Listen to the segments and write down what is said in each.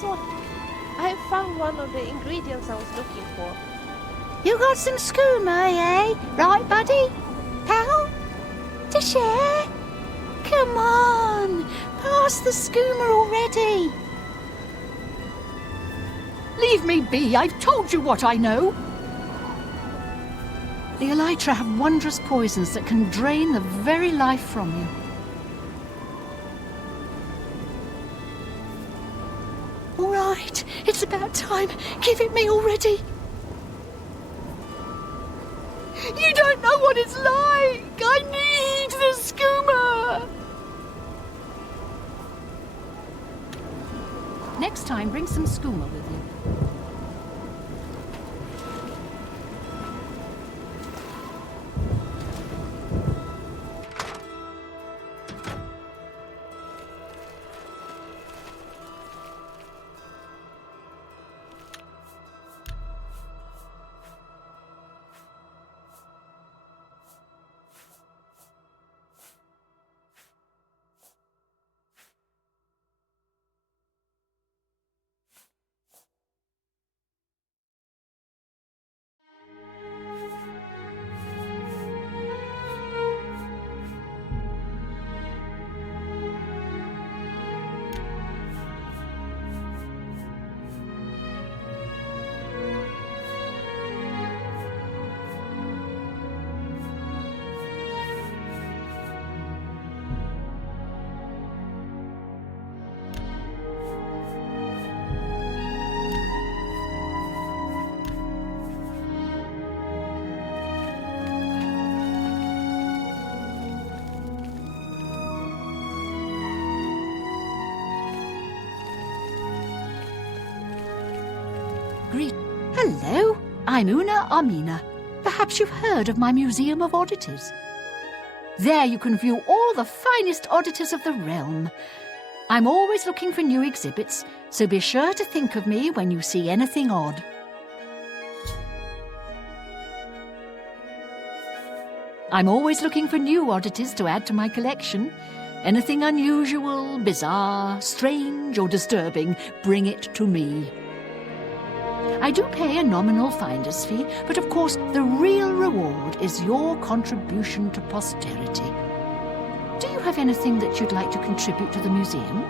thought I have found one of the ingredients I was looking for. You got some skooma, eh? Right, buddy? Pal? To share? Come on, pass the skooma already. Leave me be, I've told you what I know. The elytra have wondrous poisons that can drain the very life from you. All right, it's about time. Give it me already. You don't know what it's like! I need the skooma! Next time, bring some skooma with you. Hello, I'm Una Armina. Perhaps you've heard of my Museum of Oddities. There you can view all the finest oddities of the realm. I'm always looking for new exhibits, so be sure to think of me when you see anything odd. I'm always looking for new oddities to add to my collection. Anything unusual, bizarre, strange or disturbing, bring it to me. I do pay a nominal finder's fee, but of course the real reward is your contribution to posterity. Do you have anything that you'd like to contribute to the museum?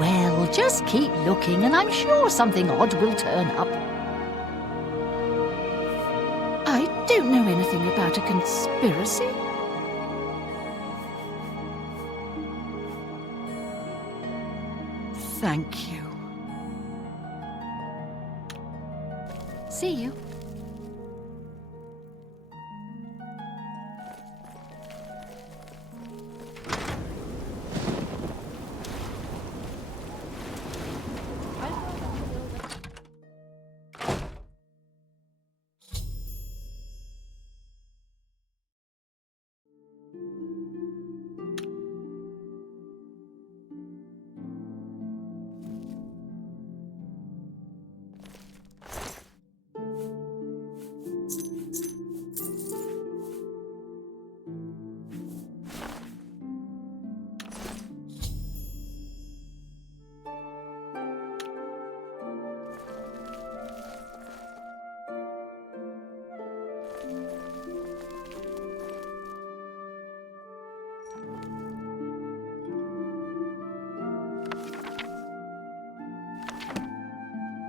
Well, just keep looking and I'm sure something odd will turn up. I don't know anything about a conspiracy. Thank you. See you.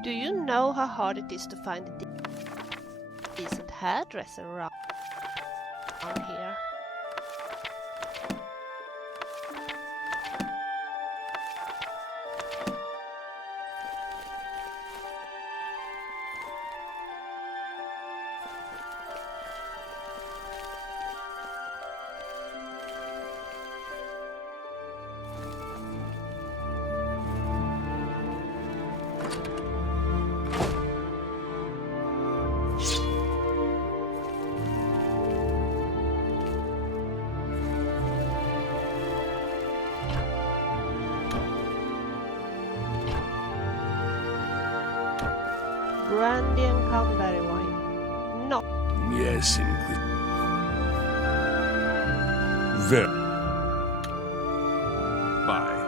Do you know how hard it is to find a decent hairdresser around here? Brandy and cranberry wine. No. Yes, Very. Bye.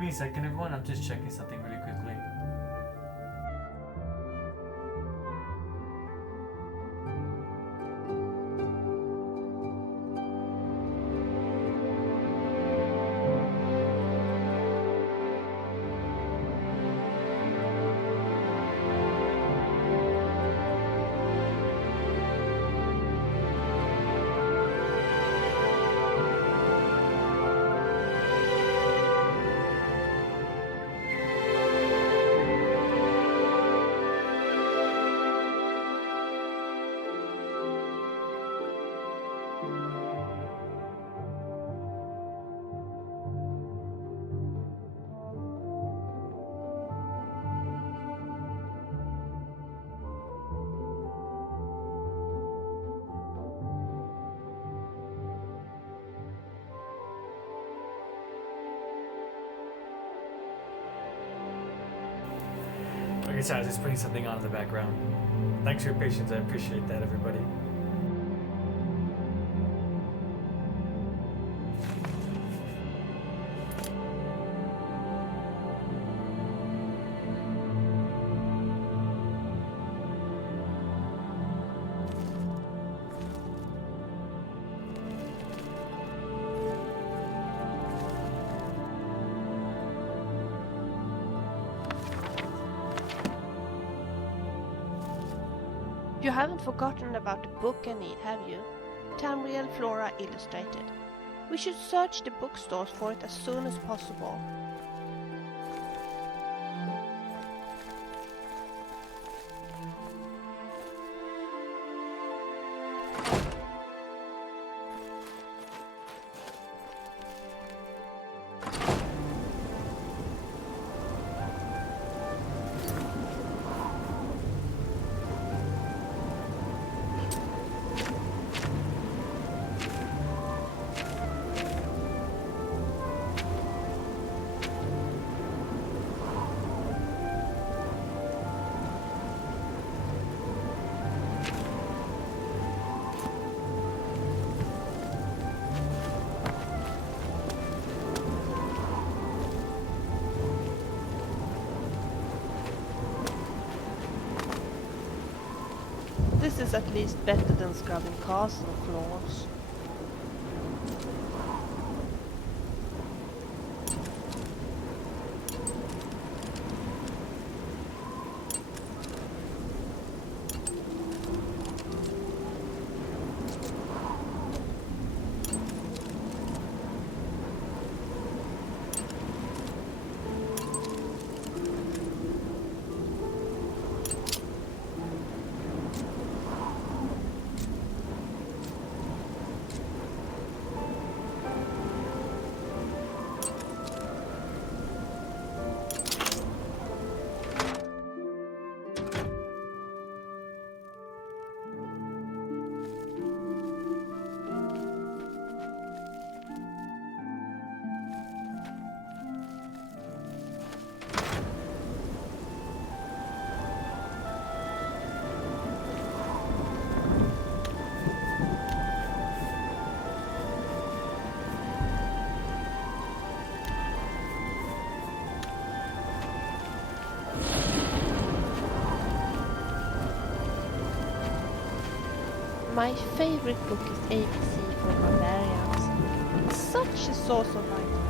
me a second, everyone. I'm just checking something really quickly. Like I said, I was just putting something on in the background. Thanks for your patience. I appreciate that, everybody. You haven't forgotten about the book I need, have you? Tamriel Flora Illustrated. We should search the bookstores for it as soon as possible. This is at least better than scrubbing castle floors. My favorite book is ABC for Barbarians. It's such a source of light.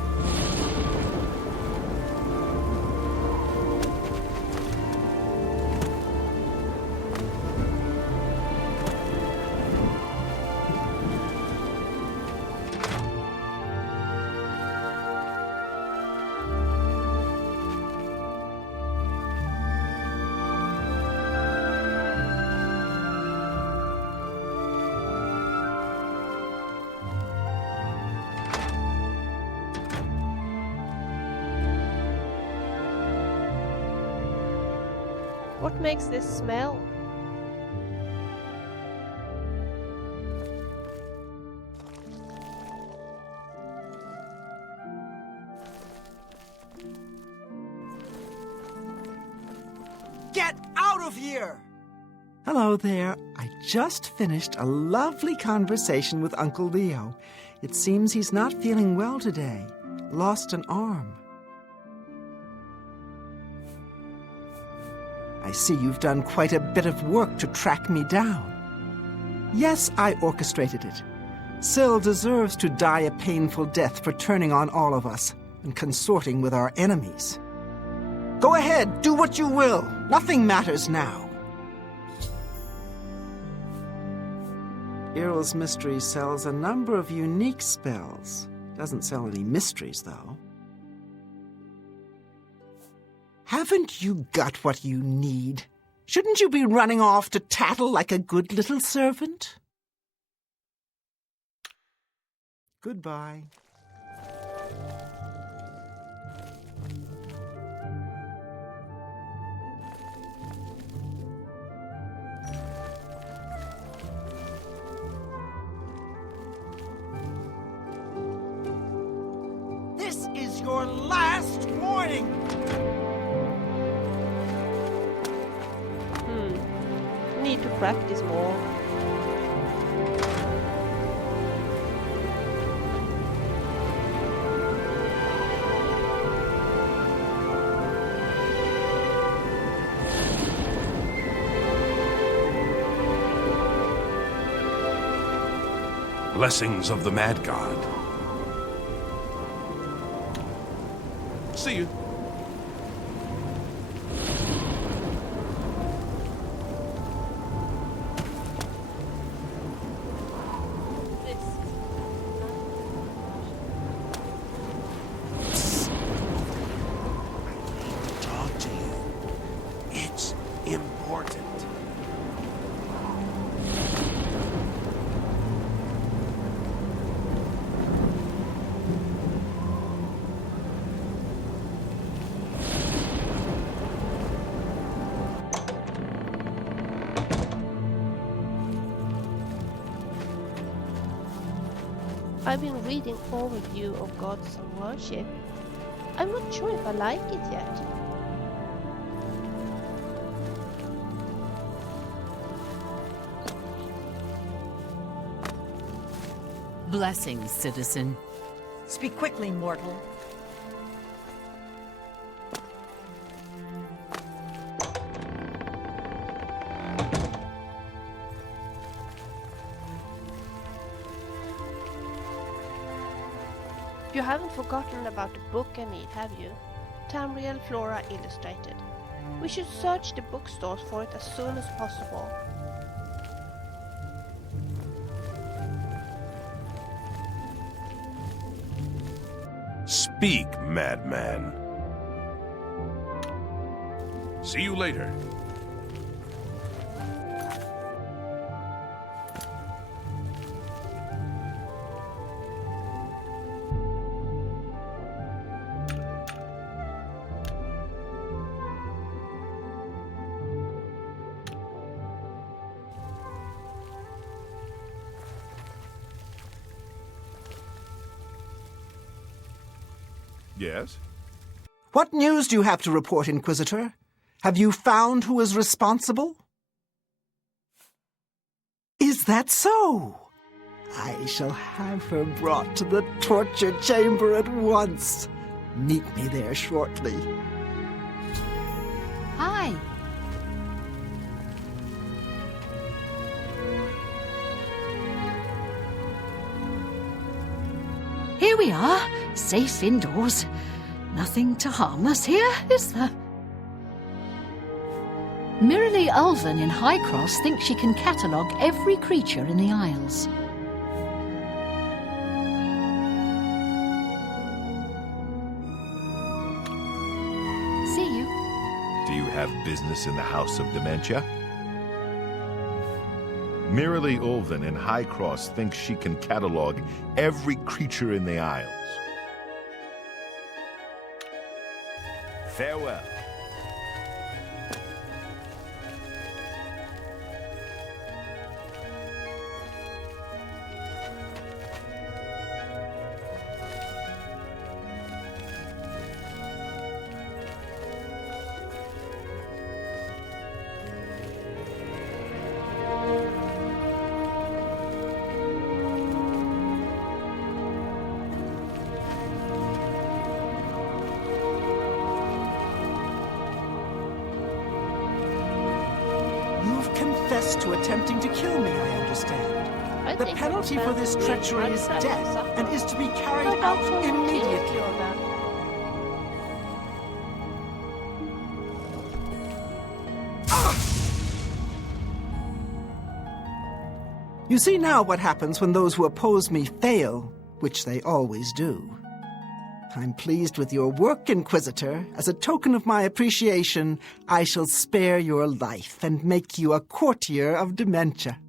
What makes this smell? Get out of here! Hello there. I just finished a lovely conversation with Uncle Leo. It seems he's not feeling well today. Lost an arm. I see you've done quite a bit of work to track me down. Yes, I orchestrated it. Syl deserves to die a painful death for turning on all of us and consorting with our enemies. Go ahead, do what you will. Nothing matters now. Irl's Mystery sells a number of unique spells. Doesn't sell any mysteries, though. Haven't you got what you need? Shouldn't you be running off to tattle like a good little servant? Goodbye. This is your last warning! Need to practice more. Blessings of the Mad God. See you. Talk to you. It's important. I've been reading overview of gods and worship. I'm not sure if I like it yet. Blessings, citizen. Speak quickly, mortal. You haven't forgotten about the book I need, have you? Tamriel Flora Illustrated. We should search the bookstores for it as soon as possible. Speak, madman. See you later. Yes? What news do you have to report, Inquisitor? Have you found who is responsible? Is that so? I shall have her brought to the torture chamber at once. Meet me there shortly. Hi. Here we are, safe indoors. Nothing to harm us here, is there? Mirrorly Ulven in High Cross thinks she can catalogue every creature in the Isles. See you. Do you have business in the House of Dementia? Mirrorly Ulven in High Cross thinks she can catalog every creature in the Isles. Farewell. confess to attempting to kill me, I understand. I The think penalty it's for this better treachery to is have death, suffer. and is to be carried But out also immediately. kill them. You see now what happens when those who oppose me fail, which they always do. I'm pleased with your work, Inquisitor. As a token of my appreciation, I shall spare your life and make you a courtier of dementia.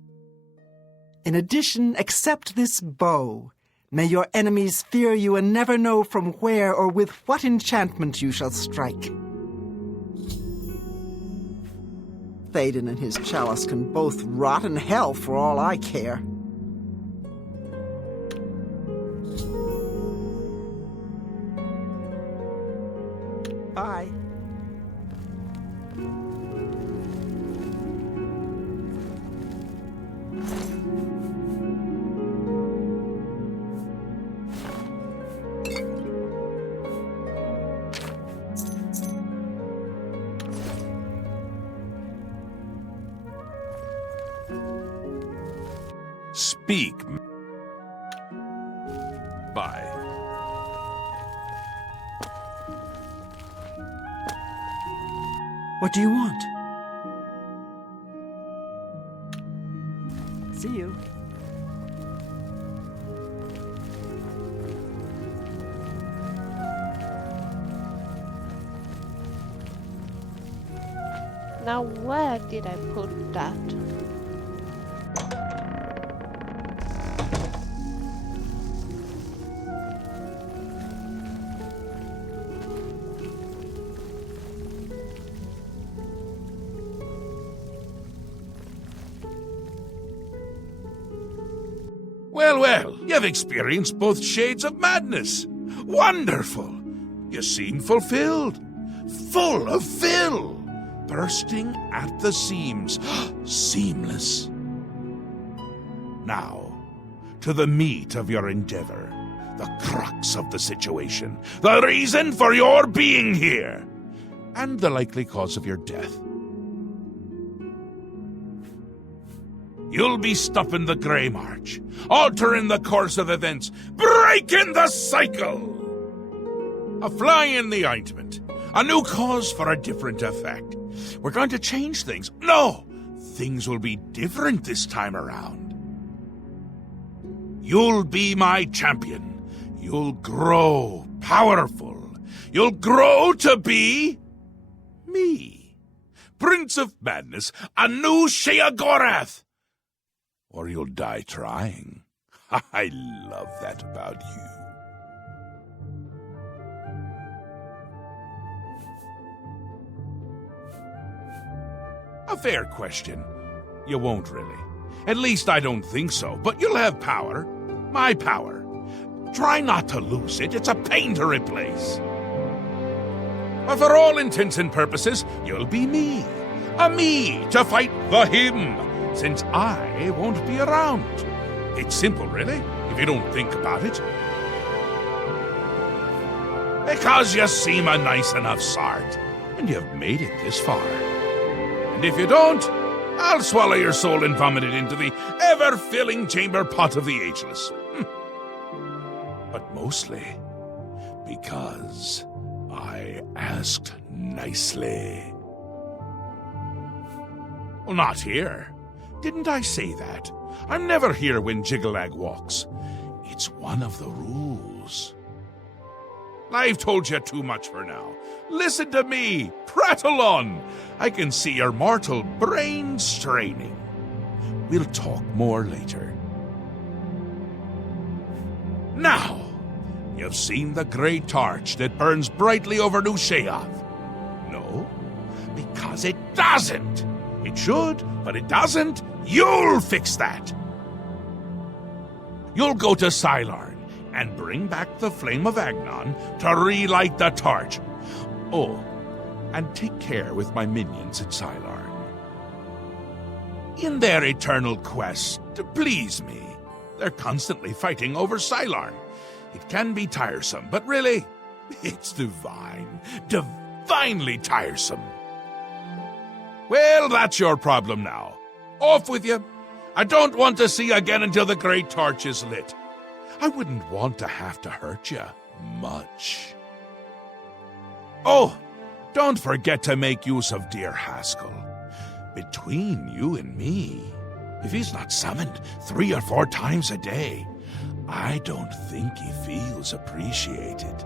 In addition, accept this bow. May your enemies fear you and never know from where or with what enchantment you shall strike. Théoden and his chalice can both rot in hell for all I care. Bye. Speak. Bye. What do you want? See you. Now where did I put that? Well, you've experienced both shades of madness. Wonderful. You seem fulfilled. Full of fill. Bursting at the seams. Seamless. Now, to the meat of your endeavor. The crux of the situation. The reason for your being here. And the likely cause of your death. You'll be stopping the Grey March, altering the course of events, breaking the cycle! A fly in the ointment, a new cause for a different effect. We're going to change things. No! Things will be different this time around. You'll be my champion. You'll grow powerful. You'll grow to be me. Prince of Madness, a new Sheogorath. Or you'll die trying. I love that about you. A fair question. You won't really. At least I don't think so, but you'll have power. My power. Try not to lose it. It's a pain to replace. But for all intents and purposes, you'll be me. A me to fight the him. Since I won't be around. It's simple, really, if you don't think about it. Because you seem a nice enough sort, and you've made it this far. And if you don't, I'll swallow your soul and vomit it into the ever-filling chamber pot of the ageless. But mostly because I asked nicely. Well, not here. Didn't I say that? I'm never here when Jiggalag walks. It's one of the rules. I've told you too much for now. Listen to me. Prattle on. I can see your mortal brain straining. We'll talk more later. Now, you've seen the great torch that burns brightly over New Sheoth. No, because it doesn't. It should, but it doesn't. You'll fix that. You'll go to Sylarn and bring back the flame of Agnon to relight the torch. Oh, and take care with my minions at Sylarn. In their eternal quest to please me, they're constantly fighting over Sylarn. It can be tiresome, but really, it's divine. Divinely tiresome. Well, that's your problem now. Off with you. I don't want to see you again until the great torch is lit. I wouldn't want to have to hurt you much. Oh, don't forget to make use of dear Haskell. Between you and me, if he's not summoned 3 or 4 times a day, I don't think he feels appreciated.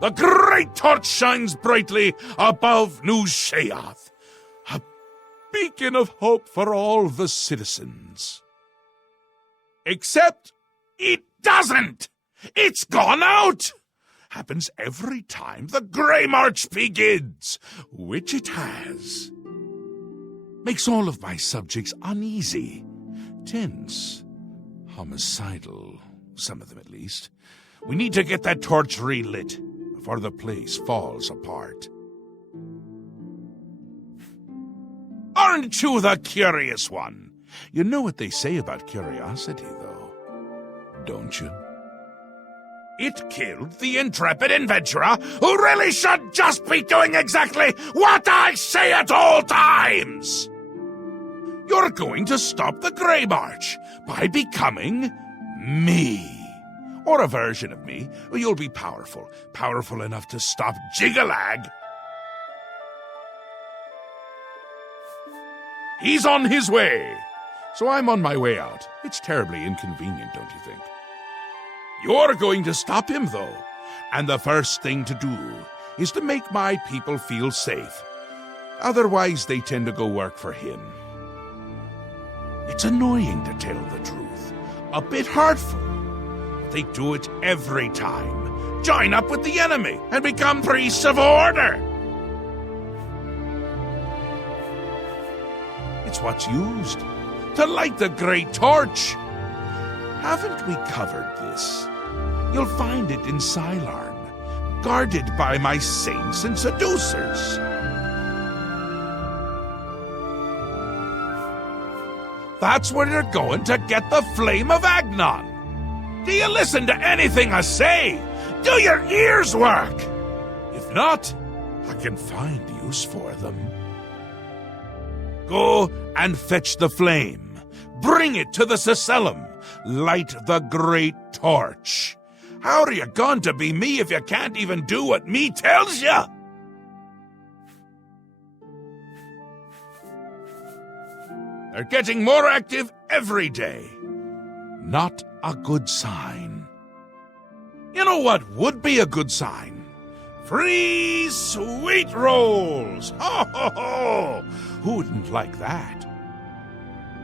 The great torch shines brightly above New Sheath, a beacon of hope for all the citizens. Except it doesn't! It's gone out! Happens every time the Grey March begins, which it has. Makes all of my subjects uneasy, tense, homicidal, some of them at least. We need to get that torch relit before the place falls apart. Aren't you the curious one? You know what they say about curiosity, though, don't you? It killed the intrepid adventurer who really should just be doing exactly what I say at all times! You're going to stop the Grey March by becoming me. Or a version of me. You'll be powerful. Powerful enough to stop Jigalag. He's on his way. So I'm on my way out. It's terribly inconvenient, don't you think? You're going to stop him, though. And the first thing to do is to make my people feel safe. Otherwise, they tend to go work for him. It's annoying to tell the truth. A bit hurtful. They do it every time. Join up with the enemy and become priests of order. It's what's used to light the great torch. Haven't we covered this? You'll find it in Sylarn, guarded by my saints and seducers. That's where you're going to get the flame of Agnon. Do you listen to anything I say? Do your ears work? If not, I can find use for them. Go and fetch the flame. Bring it to the Cecellum. Light the great torch. How are you going to be me if you can't even do what me tells you? They're getting more active every day. Not a good sign. You know what would be a good sign? Free sweet rolls! Ho, ho, ho! Who wouldn't like that?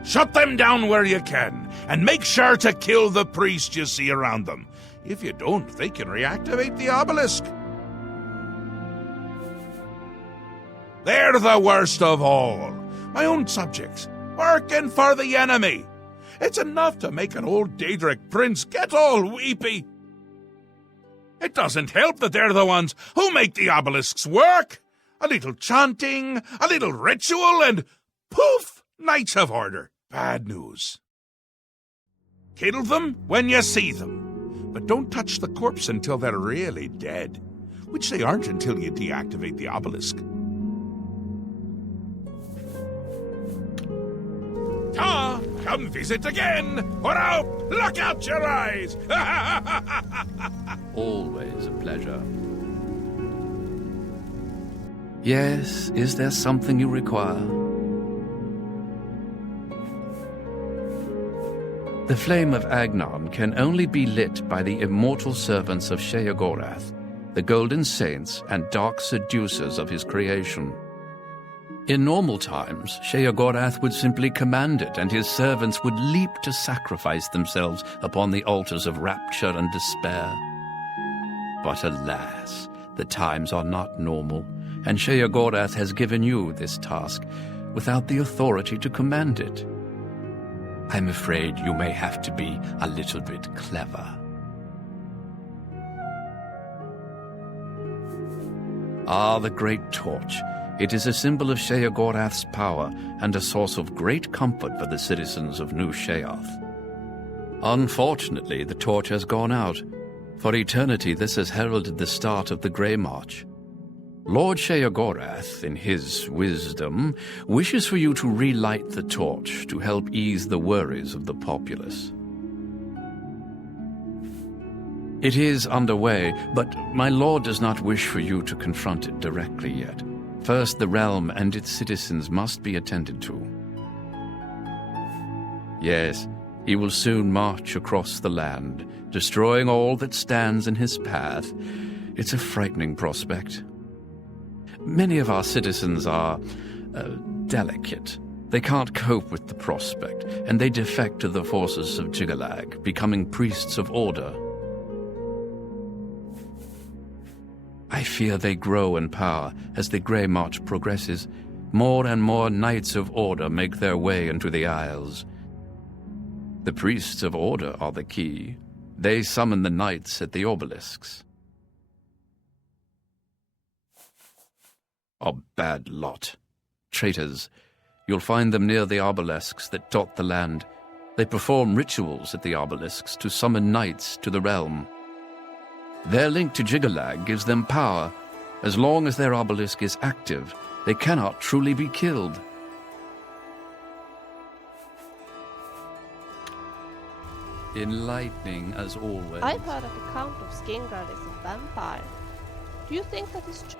Shut them down where you can, and make sure to kill the priest you see around them. If you don't, they can reactivate the obelisk. They're the worst of all. My own subjects, working for the enemy. It's enough to make an old Daedric prince get all weepy. It doesn't help that they're the ones who make the obelisks work. A little chanting, a little ritual, and poof, Knights of Order. Bad news. Kill them when you see them, but don't touch the corpse until they're really dead, which they aren't until you deactivate the obelisk. Ta! Come visit again, or I'll pluck out your eyes! Always a pleasure. Yes, is there something you require? The flame of Agnon can only be lit by the immortal servants of Sheogorath, the golden saints and dark seducers of his creation. In normal times, Sheogorath would simply command it, and his servants would leap to sacrifice themselves upon the altars of rapture and despair. But alas, the times are not normal, and Sheogorath has given you this task without the authority to command it. I'm afraid you may have to be a little bit clever. Ah, the great torch. It is a symbol of Sheogorath's power and a source of great comfort for the citizens of New Sheoth. Unfortunately, the torch has gone out. For eternity, this has heralded the start of the Grey March. Lord Sheogorath, in his wisdom, wishes for you to relight the torch to help ease the worries of the populace. It is underway, but my lord does not wish for you to confront it directly yet. First, the realm and its citizens must be attended to. Yes, he will soon march across the land, destroying all that stands in his path. It's a frightening prospect. Many of our citizens are delicate. They can't cope with the prospect, and they defect to the forces of Jigalag, becoming priests of order. I fear they grow in power as the Grey March progresses. More and more Knights of Order make their way into the Isles. The priests of order are the key. They summon the knights at the obelisks. A bad lot. Traitors. You'll find them near the obelisks that dot the land. They perform rituals at the obelisks to summon knights to the realm. Their link to Jigalag gives them power. As long as their obelisk is active, they cannot truly be killed. Enlightening as always. I've heard that the Count of Skingrad is a vampire. Do you think that is true?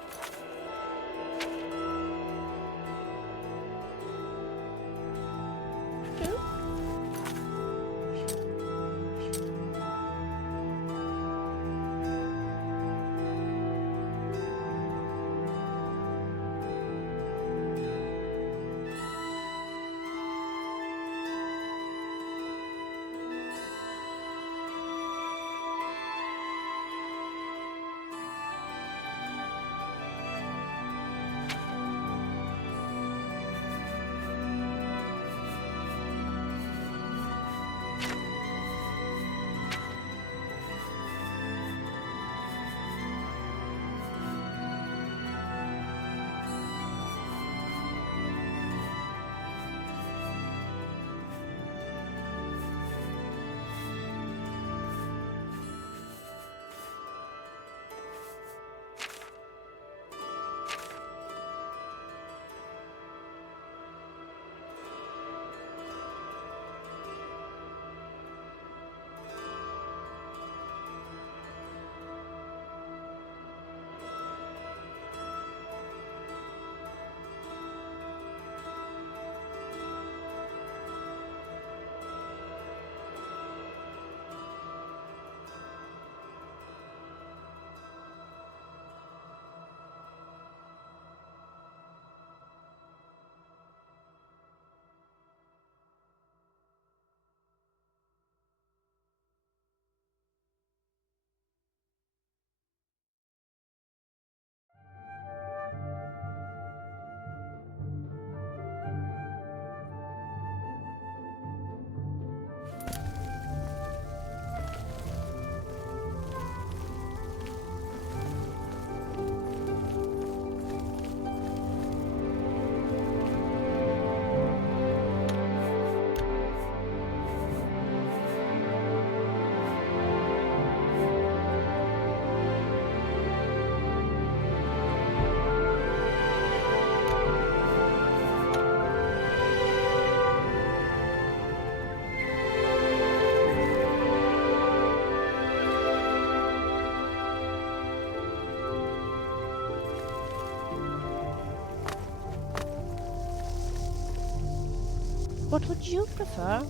What would you prefer?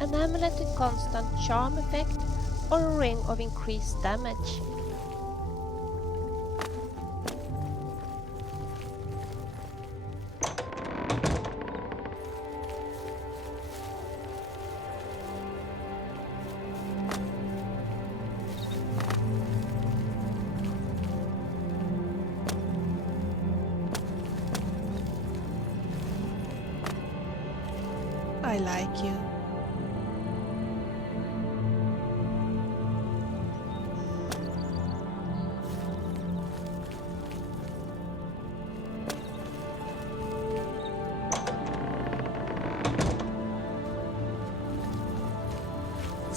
An amulet with constant charm effect or a ring of increased damage? I like you.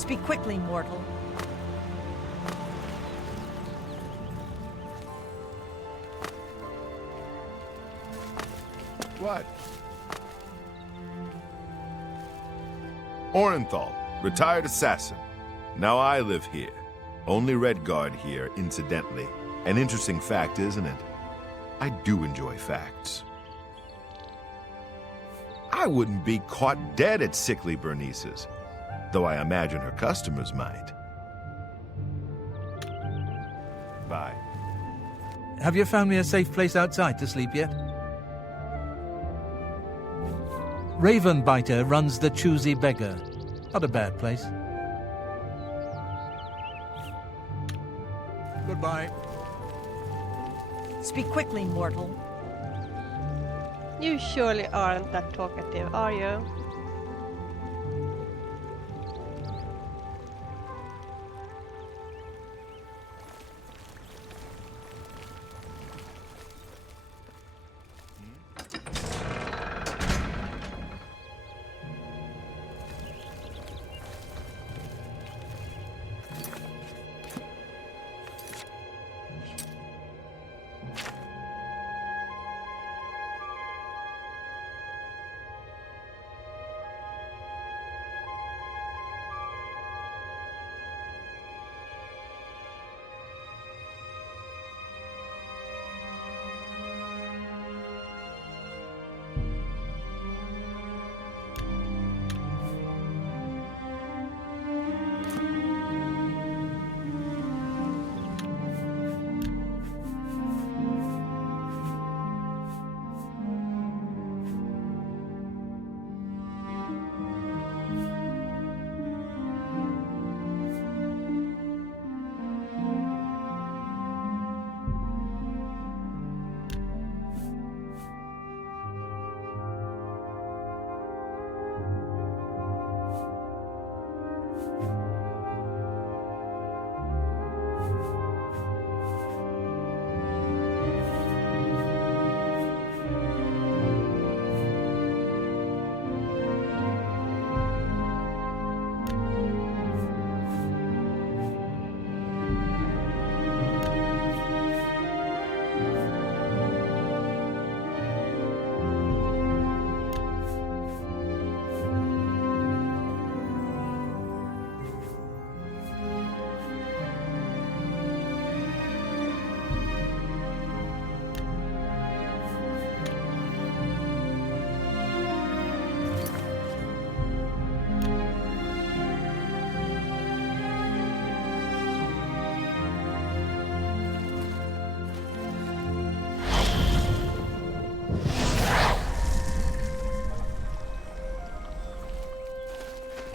Speak quickly, mortal. What? Orenthal, retired assassin. Now I live here. Only Redguard here, incidentally. An interesting fact, isn't it? I do enjoy facts. I wouldn't be caught dead at sickly Bernice's, though I imagine her customers might. Bye. Have you found me a safe place outside to sleep yet? Ravenbiter runs the Choosy Beggar. Not a bad place. Goodbye. Speak quickly, mortal. You surely aren't that talkative, are you?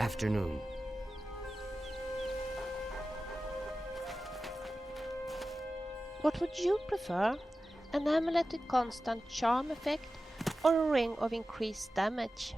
Afternoon. What would you prefer? An amulet with constant charm effect or a ring of increased damage?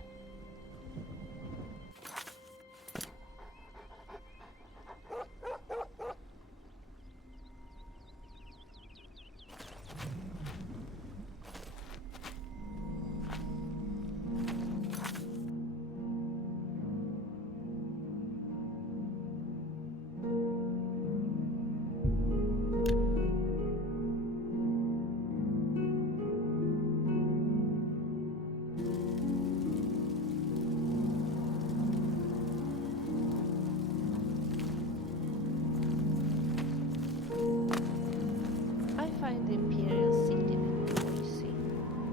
The Imperial City bit noisy.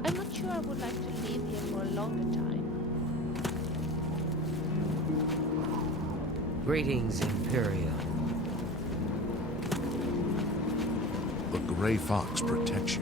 I'm not sure I would like to live here for a longer time. Greetings, Imperial. The Gray Fox protects you.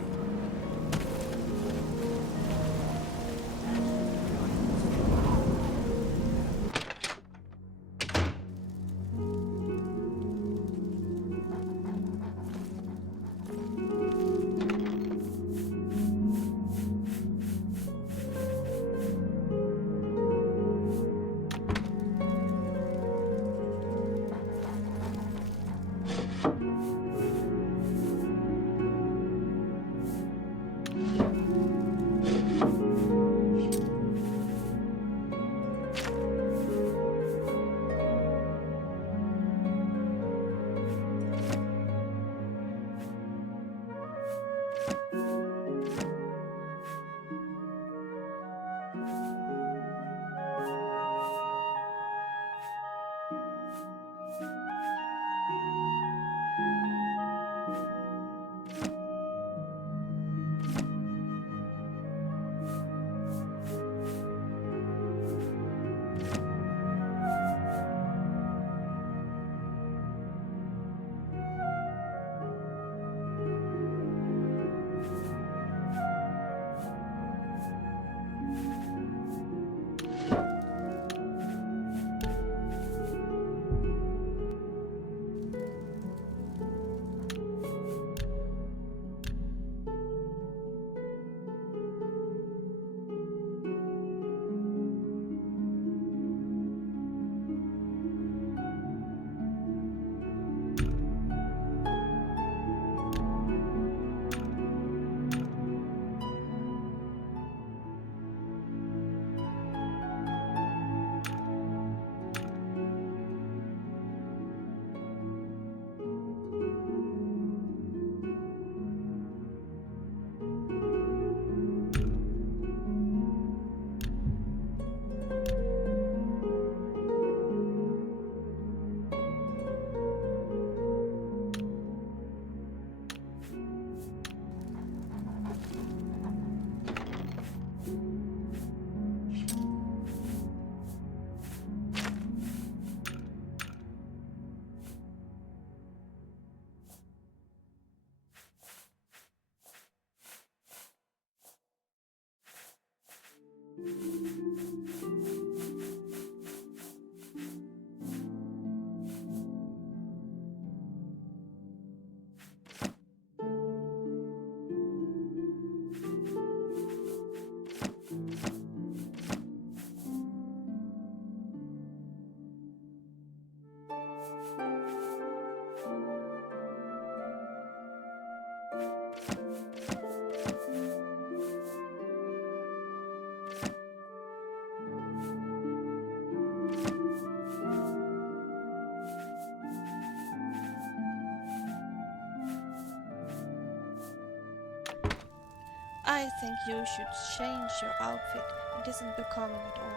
I think you should change your outfit. It isn't becoming at all.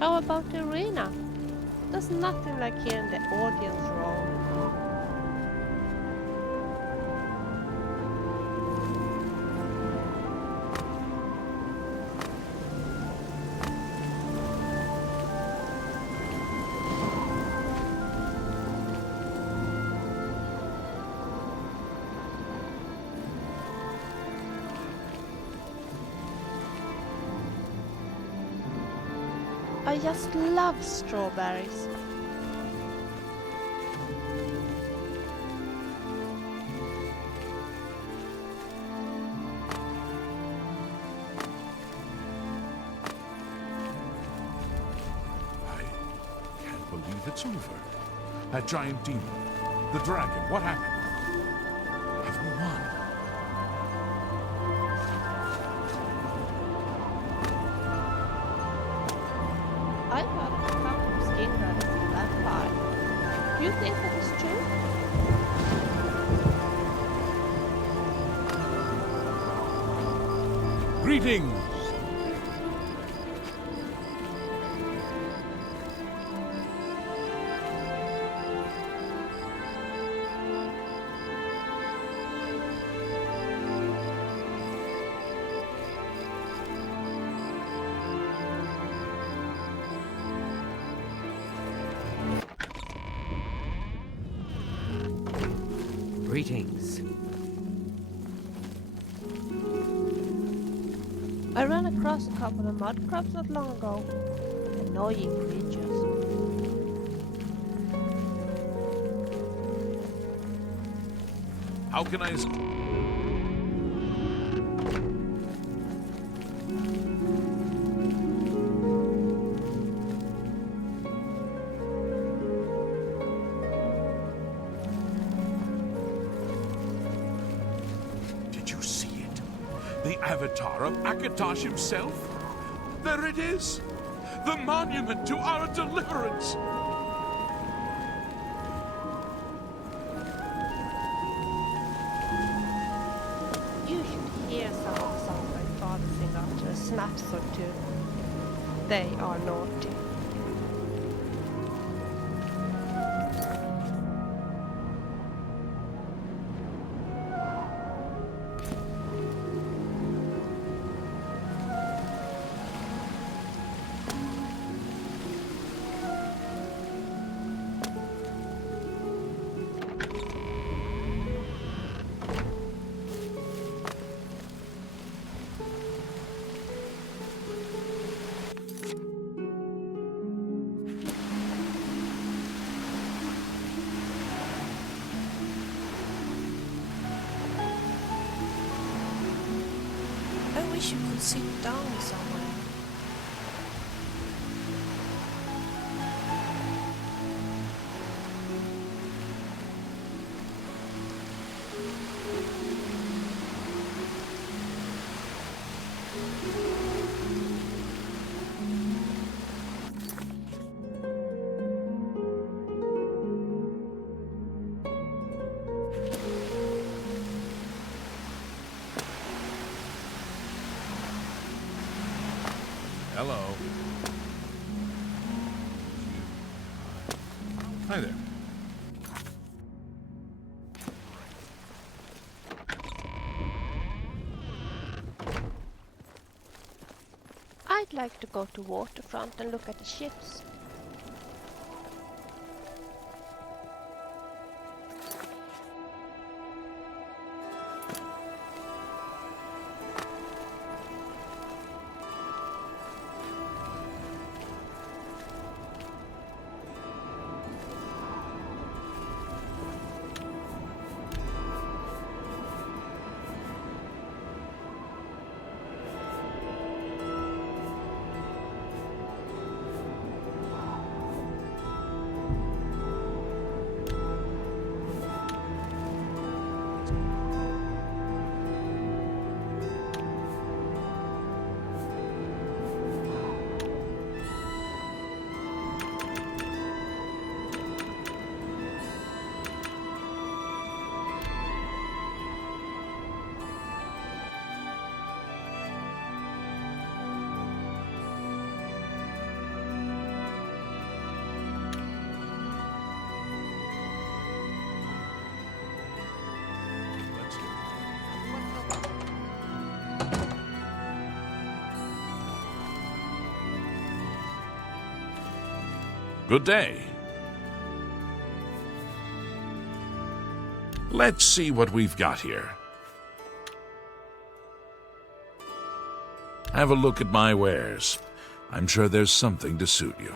How about the arena? There's nothing like hearing the audience roar. I just love strawberries. I can't believe it's over. That giant demon, the dragon, what happened? Have we won? I thought it was Phantom Skin rather than vampire. Do you think that is true? Greetings! Greetings. I ran across a couple of mud crabs not long ago. Annoying creatures. How can I... Did you see it? The avatar of Akatosh himself? There it is! The monument to our deliverance! You should hear some of the songs my father sing after a snaps or two. They are naughty. I wish you could sit down somewhere. Hello. Hi there. I'd like to go to waterfront and look at the ships. Good day. Let's see what we've got here. Have a look at my wares. I'm sure there's something to suit you.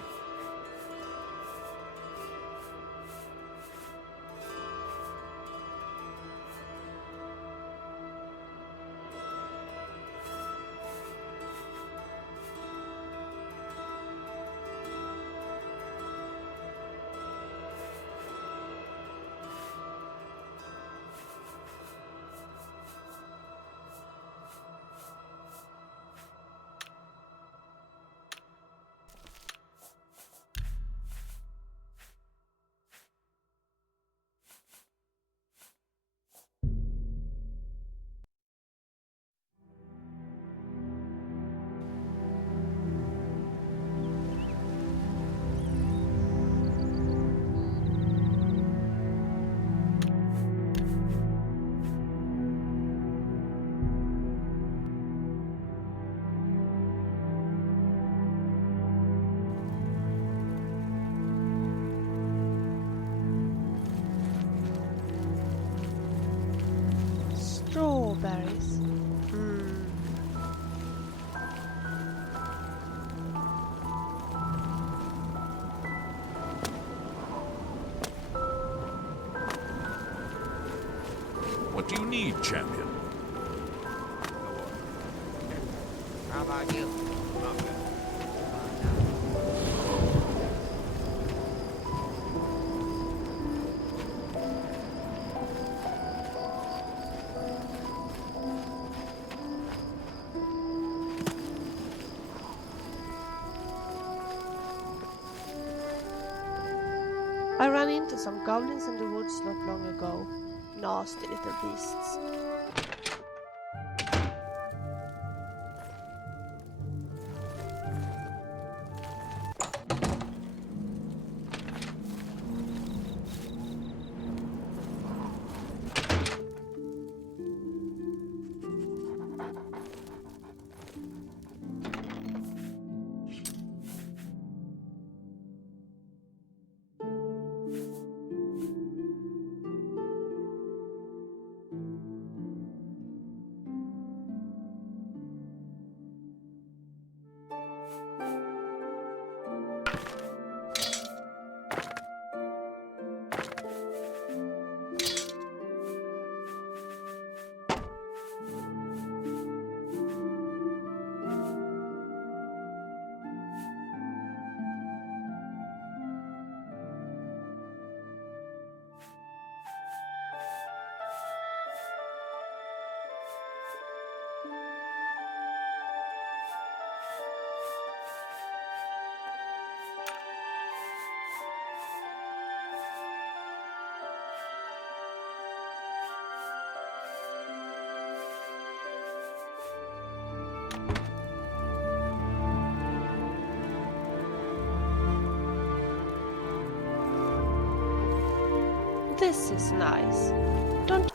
Strawberries. What do you need, champion? How about you? I ran into some goblins in the woods not long ago. Nasty little beasts. This is nice. Don't...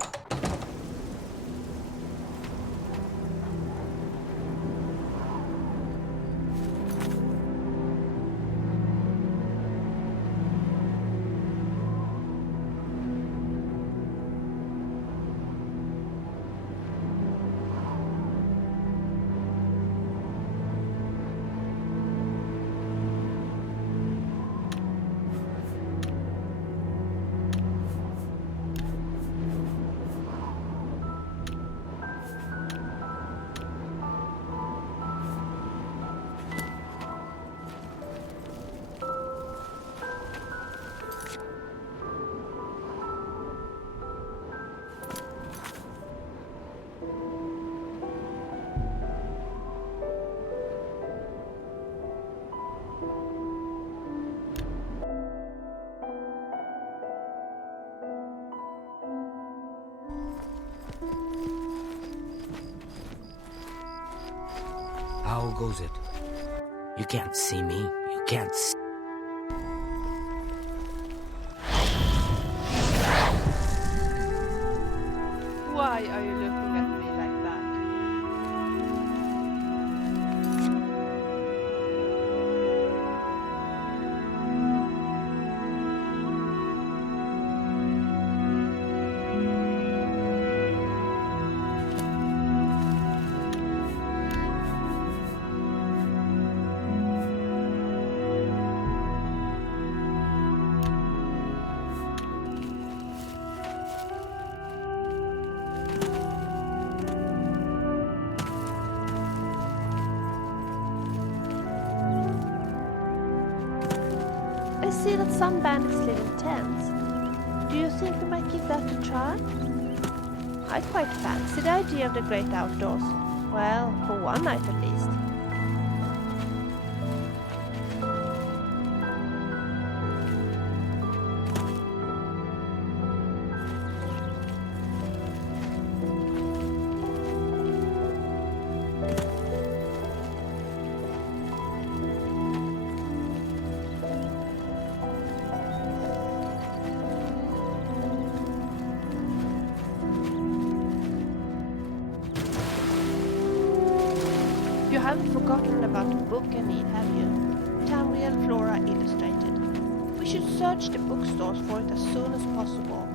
How goes it? You can't see me. You can't see. Why are you looking at me like that? that some bandits live in tents. Do you think we might give that a try? I quite fancy the idea of the great outdoors. Well, for one night at least. You haven't forgotten about the book I need, have you? Tamriel Flora Illustrated. We should search the bookstores for it as soon as possible.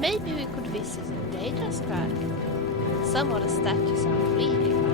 Maybe we could visit Daedalus Garden. Some of the statues are really funny.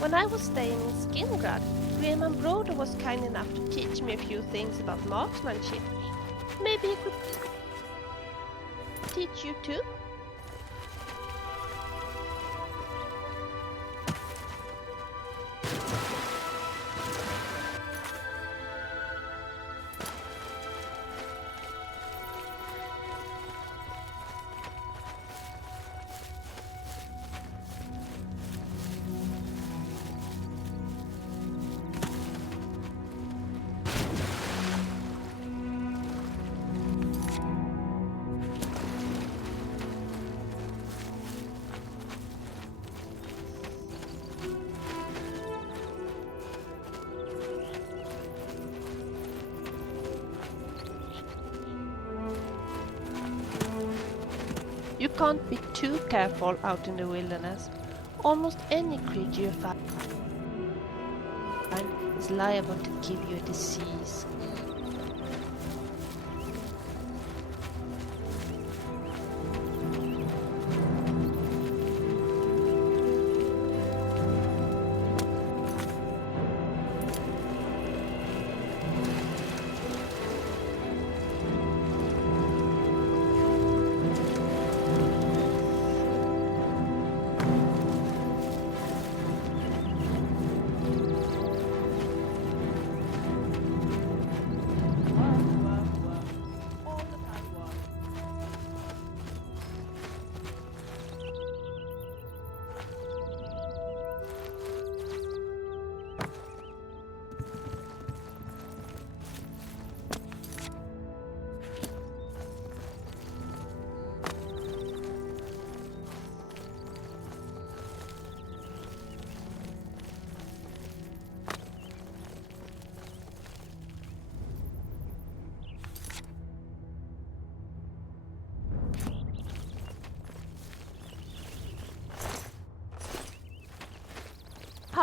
When I was staying in Skingrad, Graham Broder was kind enough to teach me a few things about marksmanship. Maybe he could teach you too? You can't be too careful out in the wilderness. Almost any creature you find is liable to give you a disease.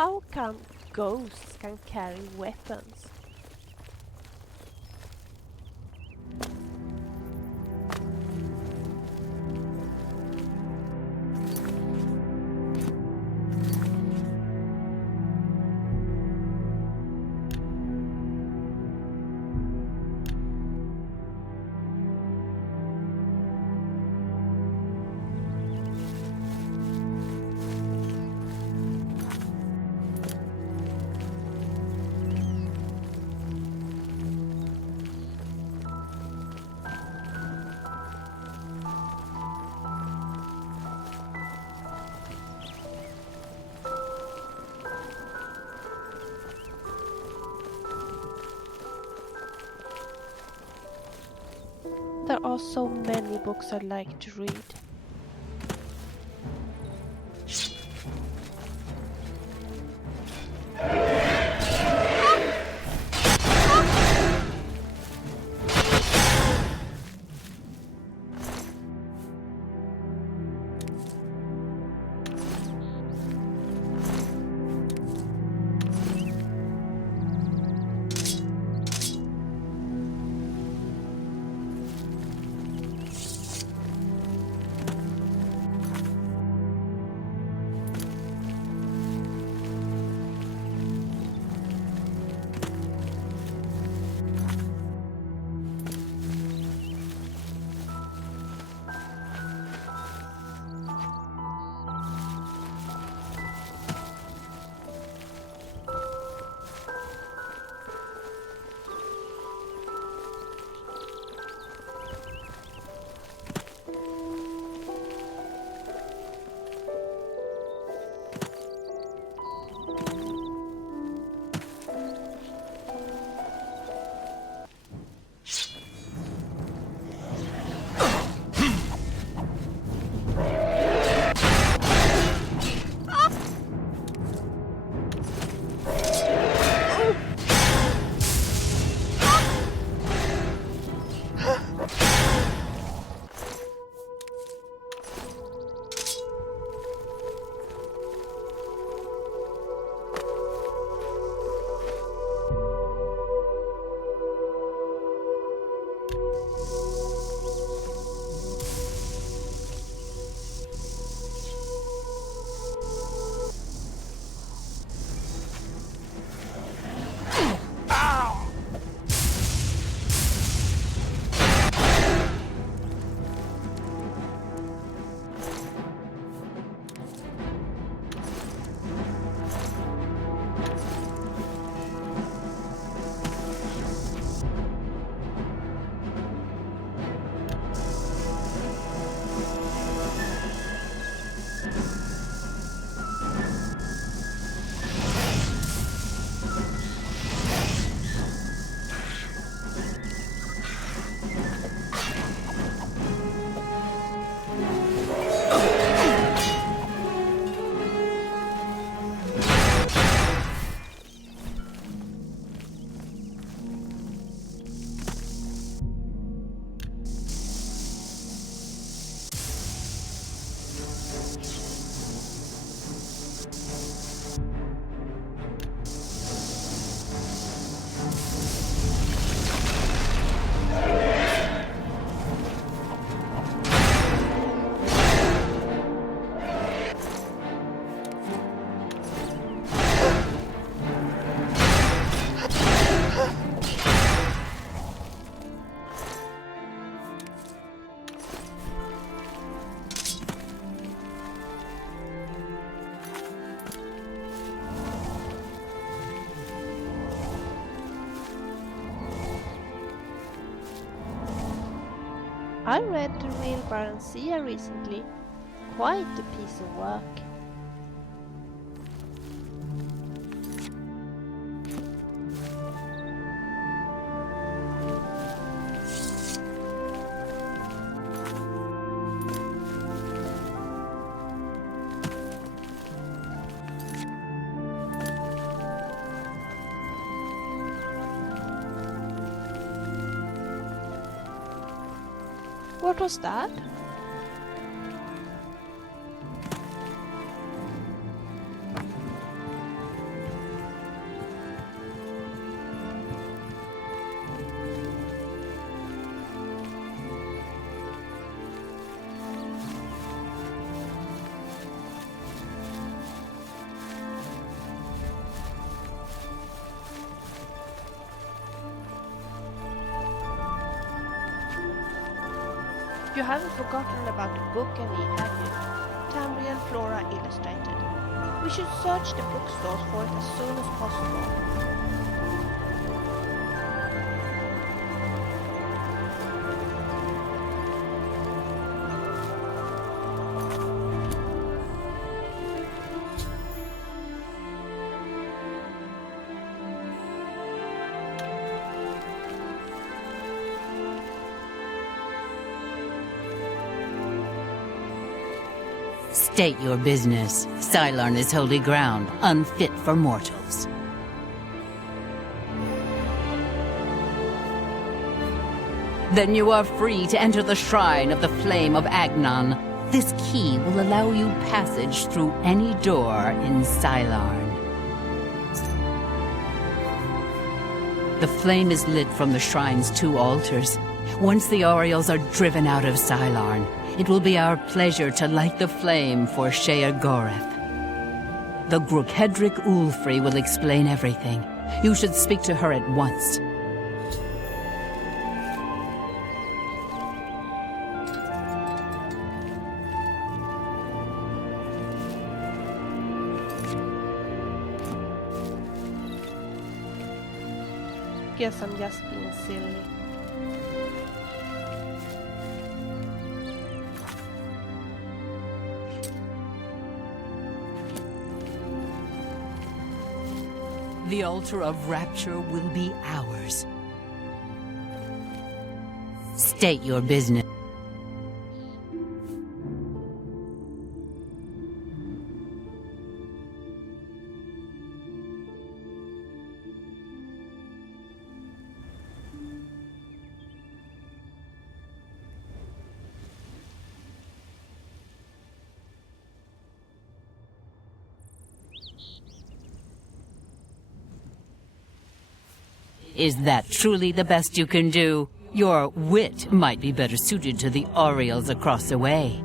How come ghosts can carry weapons? There are so many books I'd like to read. I read The Real Paranoia recently. Quite a piece of work. What was that? You haven't forgotten about the book I need, have you? Tamriel Flora Illustrated. We should search the bookstores for it as soon as possible. State your business. Cylon is holy ground, unfit for mortals. Then you are free to enter the shrine of the Flame of Agnon. This key will allow you passage through any door in Cylon. The flame is lit from the shrine's 2 altars. Once the Orioles are driven out of Cylon, it will be our pleasure to light the flame for Sheogorath. The Grukhedric Ulfri will explain everything. You should speak to her at once. Guess I'm just being silly. The altar of rapture will be ours. State your business. Is that truly the best you can do? Your wit might be better suited to the Orioles across the way.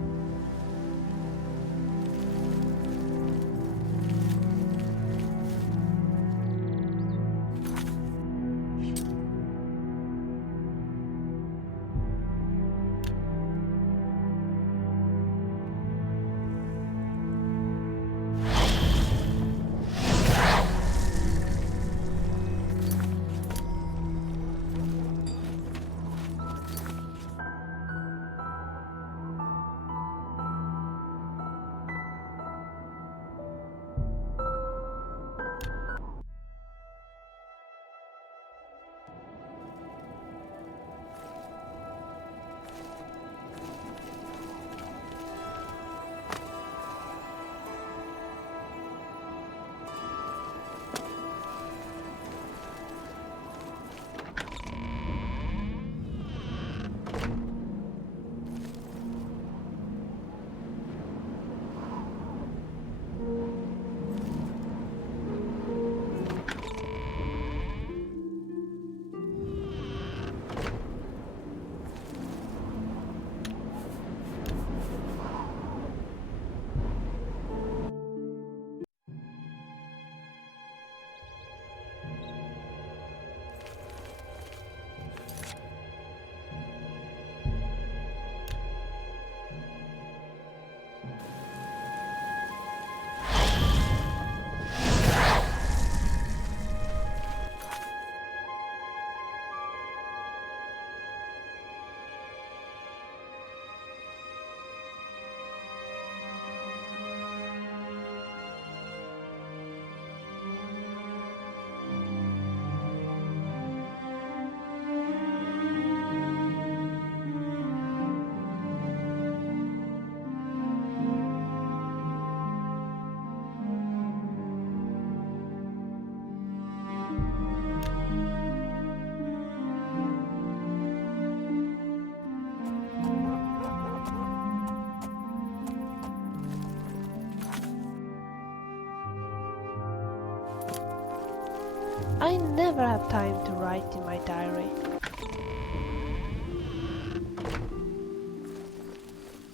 I never have time to write in my diary.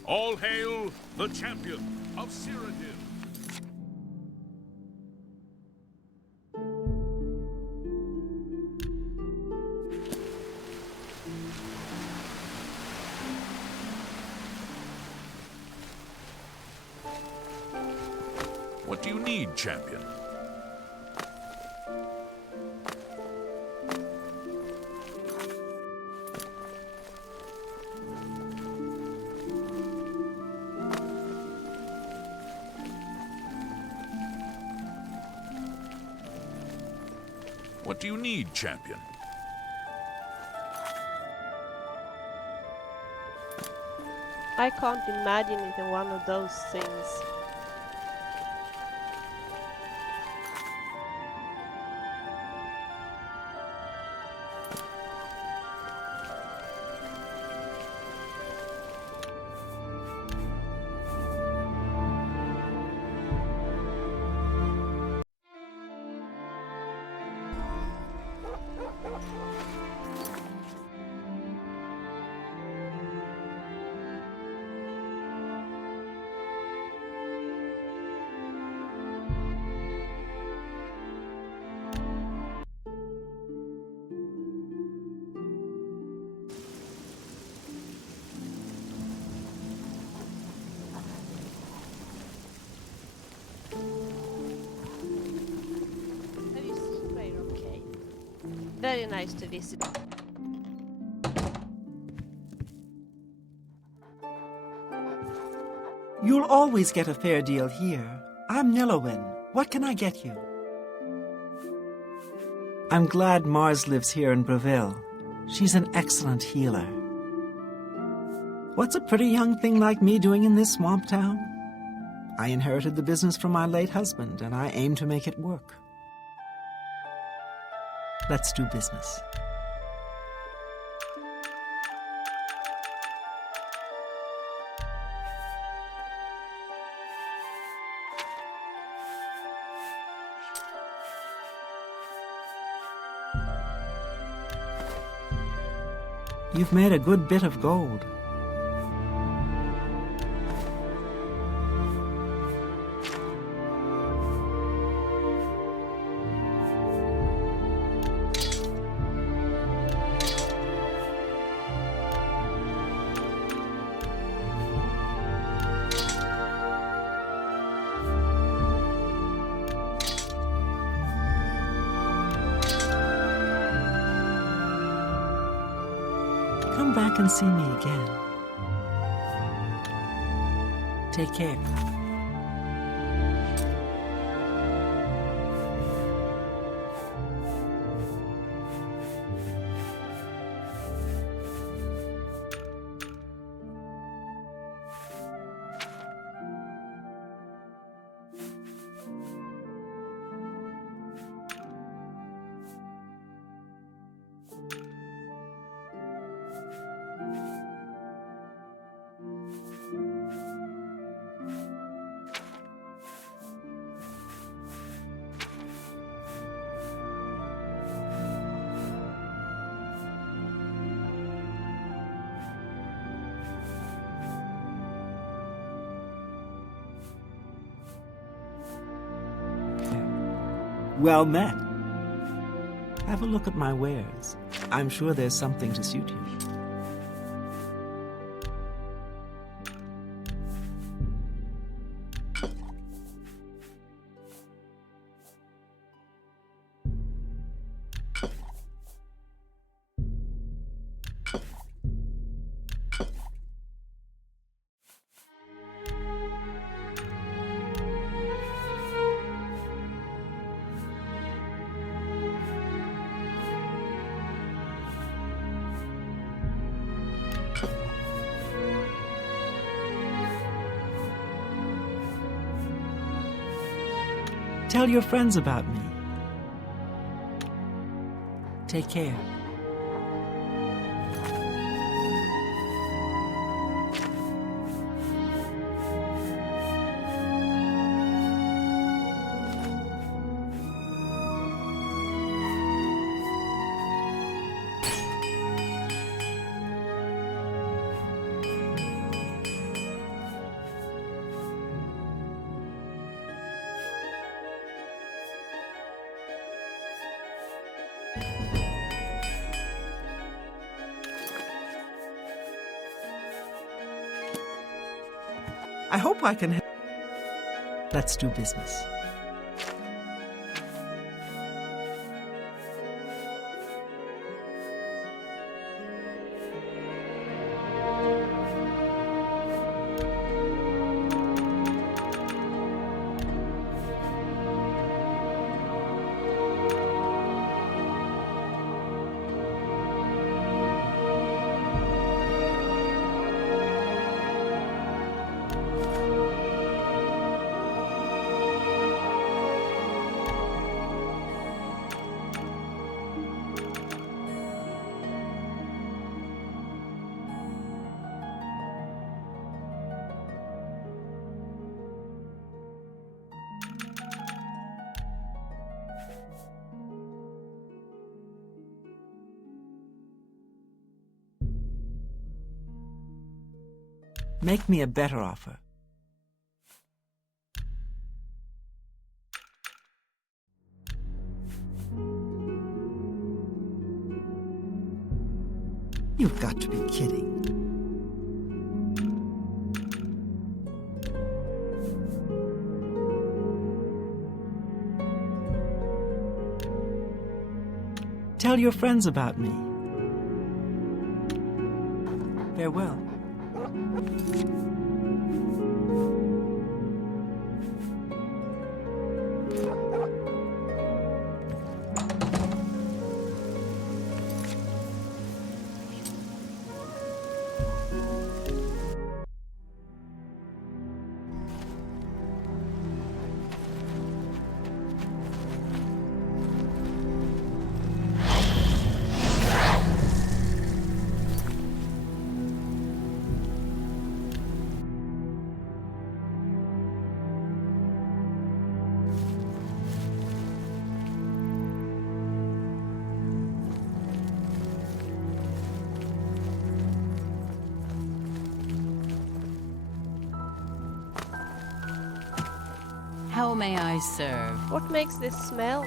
All hail the champion of Cyrodiil. What do you need, champion? What do you need, champion? I can't imagine it in one of those things. Have you seen Greyrock Cave? Very nice to visit. You'll always get a fair deal here. I'm Nilowin. What can I get you? I'm glad Mars lives here in Breville. She's an excellent healer. What's a pretty young thing like me doing in this swamp town? I inherited the business from my late husband, and I aim to make it work. Let's do business. You've made a good bit of gold. Come back and see me again. Take care. Well met. Have a look at my wares. I'm sure there's something to suit you. Tell your friends about me. Take care. I hope I can help. Let's do business. Make me a better offer. You've got to be kidding. Tell your friends about me. Farewell. How may I serve? What makes this smell?